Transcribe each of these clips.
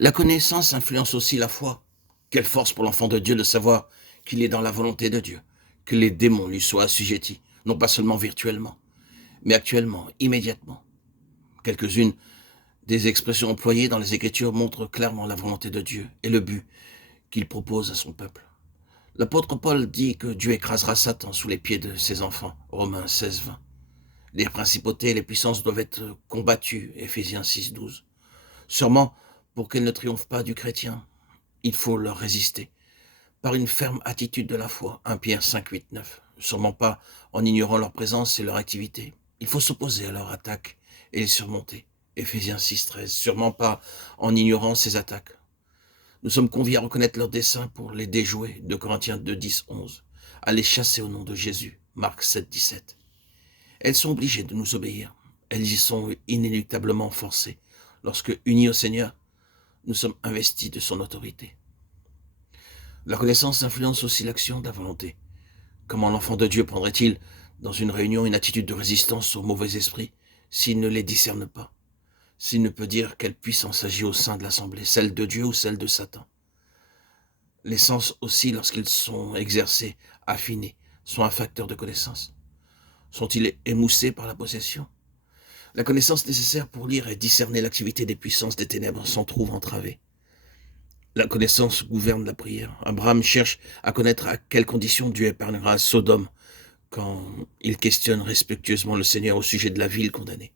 La connaissance influence aussi la foi. Quelle force pour l'enfant de Dieu de savoir qu'il est dans la volonté de Dieu, que les démons lui soient assujettis, non pas seulement virtuellement, mais actuellement, immédiatement. Quelques-unes des expressions employées dans les Écritures montrent clairement la volonté de Dieu et le but qu'il propose à son peuple. L'apôtre Paul dit que Dieu écrasera Satan sous les pieds de ses enfants, Romains 16, 20. Les principautés et les puissances doivent être combattues, Éphésiens 6, 12. Sûrement, pour qu'elles ne triomphent pas du chrétien, il faut leur résister, par une ferme attitude de la foi, 1 Pierre 5, 8, 9. Sûrement pas en ignorant leur présence et leur activité. Il faut s'opposer à leur attaque et les surmonter, Éphésiens 6, 13. Sûrement pas en ignorant ces attaques. Nous sommes conviés à reconnaître leurs desseins pour les déjouer, 2 Corinthiens 2, 10, 11. À les chasser au nom de Jésus, Marc 7, 17. Elles sont obligées de nous obéir. Elles y sont inéluctablement forcées. Lorsque, unis au Seigneur, nous sommes investis de son autorité. La connaissance influence aussi l'action de la volonté. Comment l'enfant de Dieu prendrait-il, dans une réunion, une attitude de résistance aux mauvais esprits, s'il ne les discerne pas, s'il ne peut dire quelle puissance agit au sein de l'assemblée, celle de Dieu ou celle de Satan? Les sens aussi, lorsqu'ils sont exercés, affinés, sont un facteur de connaissance. Sont-ils émoussés par la possession? La connaissance nécessaire pour lire et discerner l'activité des puissances des ténèbres s'en trouve entravée. La connaissance gouverne la prière. Abraham cherche à connaître à quelles conditions Dieu épargnera Sodome quand il questionne respectueusement le Seigneur au sujet de la ville condamnée.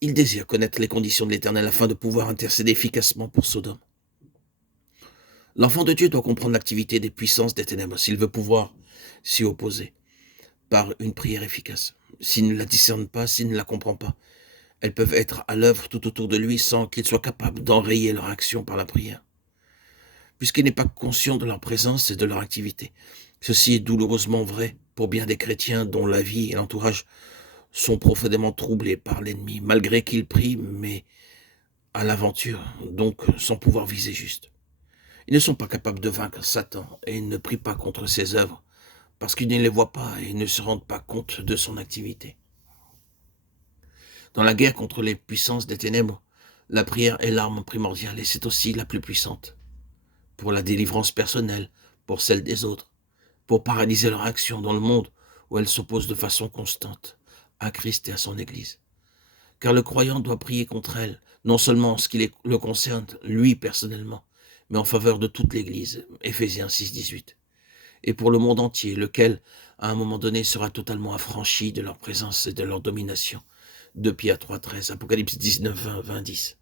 Il désire connaître les conditions de l'Éternel afin de pouvoir intercéder efficacement pour Sodome. L'enfant de Dieu doit comprendre l'activité des puissances des ténèbres s'il veut pouvoir s'y opposer par une prière efficace. S'il ne la discerne pas, s'il ne la comprend pas, elles peuvent être à l'œuvre tout autour de lui sans qu'il soit capable d'enrayer leur action par la prière. Puisqu'il n'est pas conscient de leur présence et de leur activité. Ceci est douloureusement vrai pour bien des chrétiens dont la vie et l'entourage sont profondément troublés par l'ennemi, malgré qu'ils prient, mais à l'aventure, donc sans pouvoir viser juste. Ils ne sont pas capables de vaincre Satan et ils ne prient pas contre ses œuvres, parce qu'ils ne les voient pas et ne se rendent pas compte de son activité. Dans la guerre contre les puissances des ténèbres, la prière est l'arme primordiale et c'est aussi la plus puissante. Pour la délivrance personnelle, pour celle des autres, pour paralyser leur action dans le monde où elles s'opposent de façon constante à Christ et à son Église. Car le croyant doit prier contre elles, non seulement en ce qui le concerne, lui personnellement, mais en faveur de toute l'Église, Éphésiens 6, 18. Et pour le monde entier, lequel, à un moment donné, sera totalement affranchi de leur présence et de leur domination. 2 Pierre 3, 13, Apocalypse 19, 20, 20, 10.